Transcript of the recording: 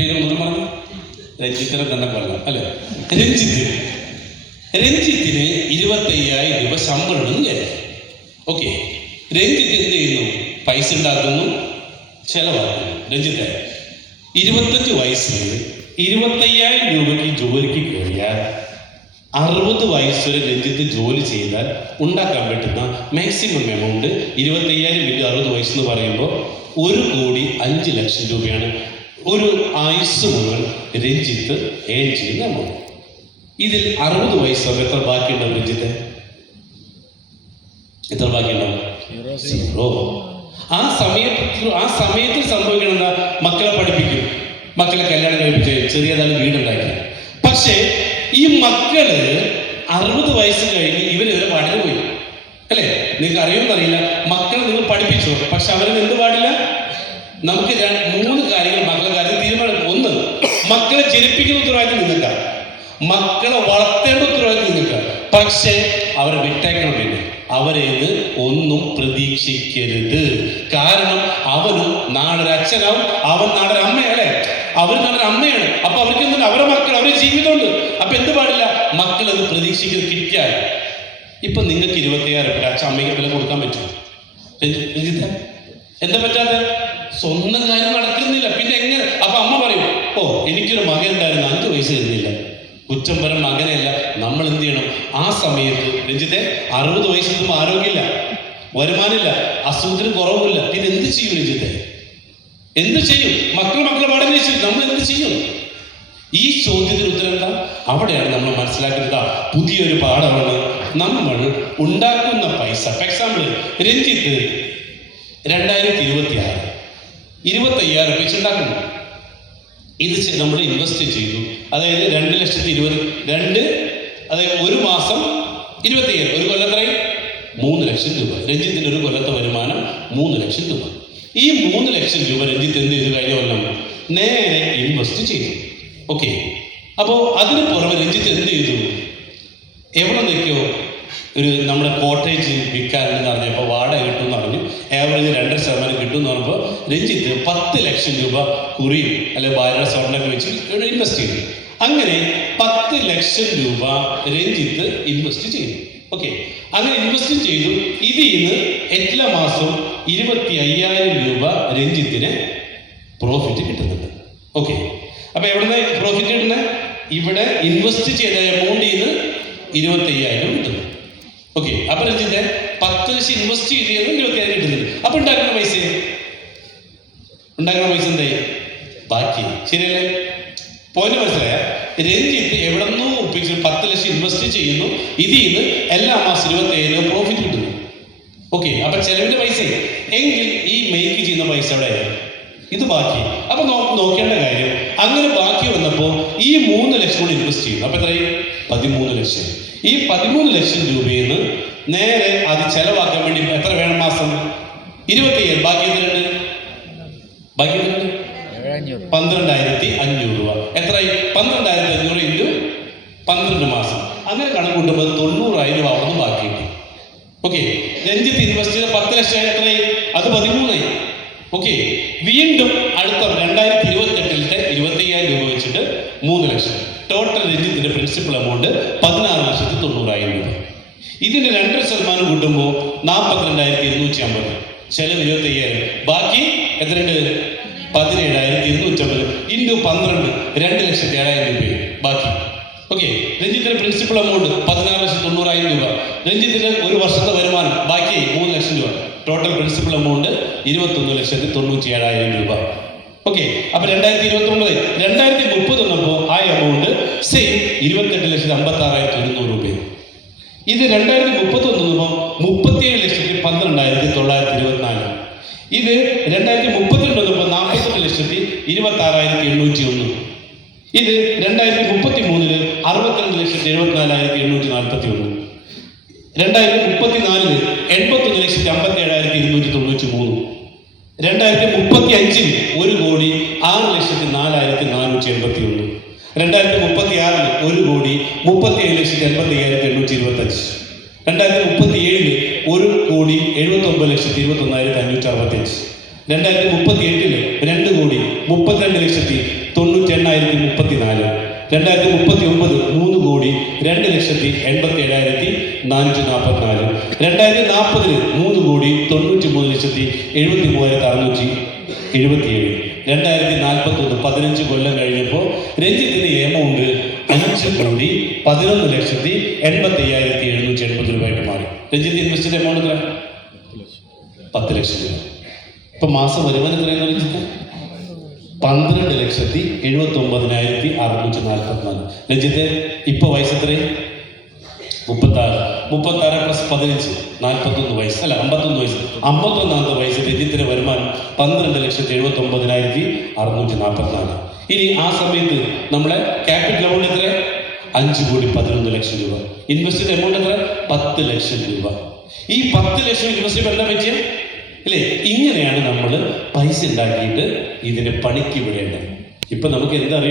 പേര് മുതൽ രഞ്ജിത്തിനെ തന്നെ കൊല്ലാം അല്ലേ? രഞ്ജിത്തിന് 25,000 രൂപ ശമ്പളം എന്ന് വിചാരിക്കും. ഓക്കെ, രഞ്ജിത്ത് എന്ത് ചെയ്യുന്നു? പൈസ ഉണ്ടാക്കുന്നു, ചെലവാക്കുന്നു. രഞ്ജിത്ത് 25 വയസ്സിൽ 25,000 രൂപയ്ക്ക് ജോലിക്ക് കയറിയാൽ 60 വയസ്സ് വരെ രഞ്ജിത്ത് ജോലി ചെയ്താൽ ഉണ്ടാക്കാൻ പറ്റുന്ന മാക്സിമം എമൗണ്ട് 25,000 × 60 വയസ്സെന്ന് പറയുമ്പോൾ 1,05,00,000 രൂപയാണ് ഒരു ആയുസ് മുഴുവൻ രഞ്ജിത്ത് ഏൺ ചെയ്യുന്ന എമൗണ്ട്. ഇതിൽ 60 വയസ്സ് വരെ എത്ര ബാക്കിയുണ്ടാവും രഞ്ജിത്ത്? എത്ര ബാക്കിയുണ്ടാവും? 0. ആ സമയത്ത് സംഭവിക്കണം എന്താ? മക്കളെ പഠിപ്പിക്കും, മക്കളെ കല്യാണം കഴിപ്പിച്ച് ചെറിയതാണ് വീടുണ്ടാക്കി. പക്ഷേ ഈ മക്കള് 60 വയസ്സ് കഴിഞ്ഞ് ഇവരെ പാടിന് പോയി അല്ലേ? നിങ്ങൾക്ക് അറിയുമെന്നറിയില്ല. മക്കളെ നിങ്ങൾ പഠിപ്പിച്ചു, പക്ഷെ അവരിന് എന്ത് പാടില്ല? നമുക്ക് 3 കാര്യങ്ങൾ മക്കളെ കാര്യം തീരുമാനം. 1, മക്കളെ ജനിപ്പിക്കുന്ന ഉത്തരവാദിത്വം നിങ്ങൾക്കാണ്, മക്കളെ വളർത്തേണ്ട ഉത്തരവാദിത്വം നിങ്ങൾക്കാണ്. പക്ഷേ അവരെ വിട്ടേക്കണം. പിന്നെ അവരേത് ഒന്നും പ്രതീക്ഷിക്കരുത്. കാരണം അവനും നാളെ ഒരു അച്ഛനാവും, അവൻ നാളെ ഒരു അമ്മയല്ലേ? അവർ നാളെ അമ്മയാണ്. അപ്പൊ അവർക്ക് എന്തുണ്ട്? അവരുടെ മക്കൾ, അവരുടെ ജീവിതമുണ്ട്. അപ്പൊ എന്ത് പാടില്ല? മക്കൾ അത് പ്രതീക്ഷിക്കുന്നത് കിട്ടിയാൽ. ഇപ്പൊ നിങ്ങൾക്ക് 25,000 രൂപ അച്ഛൻ അമ്മയ്ക്ക് വില കൊടുക്കാൻ പറ്റും? എന്താ പറ്റാതെ? സ്വന്തം കാര്യം നടക്കുന്നില്ല. പിന്നെ എങ്ങനെ? അപ്പൊ അമ്മ പറയും, ഓ എനിക്കൊരു മകൻ ഉണ്ടായിരുന്നു, 5 വയസ്സ് കഴിഞ്ഞില്ല. കുറ്റം പറയാൻ മകനല്ല. നമ്മൾ എന്ത് ചെയ്യണം? ആ സമയത്ത് രഞ്ജിത്തെ 60 വയസ്സൊന്നും ആരോഗ്യമില്ല, വരുമാനമില്ല, അസുഖത്തിന് കുറവില്ല. പിന്നെ എന്ത് ചെയ്യും രഞ്ജിത്തെ? എന്ത് ചെയ്യും? മക്കളെ പാടാൻ വെച്ചു നമ്മൾ എന്ത് ചെയ്യും? ഈ ചോദ്യത്തിന് ഉത്തരം എന്താ? അവിടെയാണ് നമ്മൾ മനസ്സിലാക്കുന്നത് പുതിയൊരു പാഠമാണ്. നമ്മൾ ഉണ്ടാക്കുന്ന പൈസ. ഫോർ എക്സാമ്പിൾ, രഞ്ജിത്ത് 2026 25,000 വെച്ച് ഉണ്ടാക്കുന്നു. ഇത് നമ്മൾ ഇൻവെസ്റ്റ് ചെയ്തു. അതായത് 2,20,000 അതായത് ഒരു മാസം 25,000, ഒരു കൊല്ലത്രയും 3,00,000 രൂപ. രഞ്ജിത്തിന്റെ ഒരു കൊല്ലത്തെ വരുമാനം 3,00,000 രൂപ. ഈ 3,00,000 രൂപ രഞ്ജിത്ത് എന്ത് ചെയ്തു? കഴിഞ്ഞ കൊല്ലം നേരെ ഇൻവെസ്റ്റ് ചെയ്തു. ഓക്കെ, അപ്പോൾ അതിന് പുറമെ രഞ്ജിത്ത് എന്ത് ചെയ്തു? എവിടെ നിൽക്കോ ഒരു നമ്മുടെ കോട്ടേജ് വിൽക്കാനെന്ന് പറഞ്ഞപ്പോൾ വാടക കിട്ടുമെന്ന് പറഞ്ഞു. ആവറേജ് 2.5% കിട്ടുമെന്ന് പറഞ്ഞപ്പോൾ രഞ്ജിത്ത് 10,00,000 രൂപ കുറിയും അല്ലെ ഭാര്യയുടെ സ്വർണ്ണമൊക്കെ വെച്ച് ഇൻവെസ്റ്റ് ചെയ്തു. അങ്ങനെ 10,00,000 രൂപ രഞ്ജിത്ത് ഇൻവെസ്റ്റ് ചെയ്തു. ഓക്കെ, അങ്ങനെ ഇൻവെസ്റ്റ് ചെയ്തു. ഇതിൽ നിന്ന് എല്ലാ മാസവും 25,000 രൂപ രഞ്ജിത്തിന് പ്രോഫിറ്റ് കിട്ടുന്നുണ്ട്. ഓക്കെ, അപ്പൊ എവിടുന്ന പ്രോഫിറ്റ് കിട്ടുന്നത്? ഇവിടെ ഇൻവെസ്റ്റ് ചെയ്ത എമൗണ്ടിൽ നിന്ന് 25,000 കിട്ടുന്നു. ഓക്കെ, അപ്പൊ രഞ്ജിത്തെ 10,00,000 ഇൻവെസ്റ്റ് ചെയ്ത് 25,000 കിട്ടുന്നുണ്ട്. അപ്പൊ ഉണ്ടാക്കുന്ന പൈസ എന്തായി? ബാക്കി. ശരിയല്ലേ? പോയിന്റ് മനസ്സിലായ? രഞ്ജിത്ത് എവിടെ നിന്നോ ഒപ്പിച്ച് 10,00,000 ഇൻവെസ്റ്റ് ചെയ്യുന്നു. ഇതിൽ നിന്ന് എല്ലാ മാസം 25,000 പ്രോഫിറ്റ് കിട്ടുന്നു. ഓക്കെ, അപ്പൊ ചെലവിന്റെ പൈസ എങ്കിൽ ഈ മേക്ക് ചെയ്യുന്ന പൈസ എവിടെ? ഇത് ബാക്കി. അപ്പൊ നോക്കേണ്ട കാര്യം, അങ്ങനെ ബാക്കി വന്നപ്പോ ഈ 3,00,000 കൂടി ഇൻവെസ്റ്റ് ചെയ്യുന്നു. അപ്പൊ എത്രയും 13,00,000. ഈ 13,00,000 രൂപയിൽ നിന്ന് നേരെ അത് ചെലവാക്കാൻ വേണ്ടി എത്ര വേണം? മാസം 25,000. ബാക്കി എത്രയുണ്ട്? 12,500 രൂപ. എത്രയായി? 12,500 ഇൻറ്റു 12 മാസം. അങ്ങനെ കണക്ക് കൂട്ടുമ്പോൾ 90,000 അവിടെ നിന്ന് ബാക്കി കിട്ടി. ഓക്കെ, രഞ്ജിത്ത് ഇൻവെസ്റ്റ് ചെയ്ത 10,00,000 എത്രയായി? അത് 13,000. ഓക്കെ, വീണ്ടും അടുത്ത 2028 25,000 രൂപ വെച്ചിട്ട് 3,00,000. ടോട്ടൽ രഞ്ജിത്തിന്റെ പ്രിൻസിപ്പൽ എമൗണ്ട് 16,90,000 രൂപ. ഇതിന്റെ 2% കൂട്ടുമ്പോൾ 42,250. ചെലവ് 25,000. ബാക്കി എത്രയുണ്ട്? 17,250 ഇൻറ്റു 12 2,07,000 രൂപ ബാക്കി. ഓക്കെ, രഞ്ജിത്തിന്റെ പ്രിൻസിപ്പൽ എമൗണ്ട് 16,90,000 രൂപ. രഞ്ജിത്തിന്റെ ഒരു വർഷത്തെ വരുമാനം ബാക്കി 3,00,000 രൂപ. ടോട്ടൽ പ്രിൻസിപ്പൽ എമൗണ്ട് 21,97,000 രൂപ. ഓക്കെ, അപ്പൊ 2029 2030 വന്നപ്പോൾ ആ എമൗണ്ട് സെയിം 28,56,100 രൂപ. ഇത് 2031 വന്നപ്പോൾ 37,12,924. ഇത് 2032 വന്നപ്പോൾ 48,26,801. ഇത് 2033 62,74,841. 2034 81,57,293. 2035 1,06,04,481. 2036 1,37,85,825. 2037 1,79,21,565. 2038 2,32,98,034. 2039 3,2,87,444. 2040 3,93,73,677. 2041 15 കൊല്ലം കഴിഞ്ഞപ്പോൾ രഞ്ജിത്തിന് എമൗണ്ട് 5,11,85,780 രൂപയായിട്ട് മാറി. രഞ്ജിത്ത് ഇൻവെസ്റ്റഡ് എമൗണ്ട് എത്ര? 10 ലക്ഷം രൂപ. ഇപ്പൊ മാസം വരുമാനം എത്രയാണ് രഞ്ജിത്ത്? 12,79,644. രഞ്ജിത്ത് ഇപ്പൊ വയസ്സ് എത്രയും? 36. 36 പ്ലസ് 15 41 വയസ്സ്, അല്ല 51 വയസ്സ്. 51 വയസ്സ് രഞ്ജിത്തിന്റെ വരുമാനം 12,79,644. ഇനി ആ സമയത്ത് നമ്മളെ ക്യാപിറ്റൽ എമൗണ്ട് എത്ര? 5,11,00,000 രൂപ. ഇൻവെസ്റ്റഡ് എമൗണ്ട് എത്ര? 10 ലക്ഷം രൂപ. ഈ 10 ലക്ഷം ഇൻവെസ്റ്റ് എന്താ പറ്റിയ അല്ലേ? ഇങ്ങനെയാണ് നമ്മൾ പൈസ ഉണ്ടാക്കിയിട്ട് ഇതിന് പണിക്ക് വിടേണ്ടത്. ഇപ്പൊ നമുക്ക് എന്തറിയും?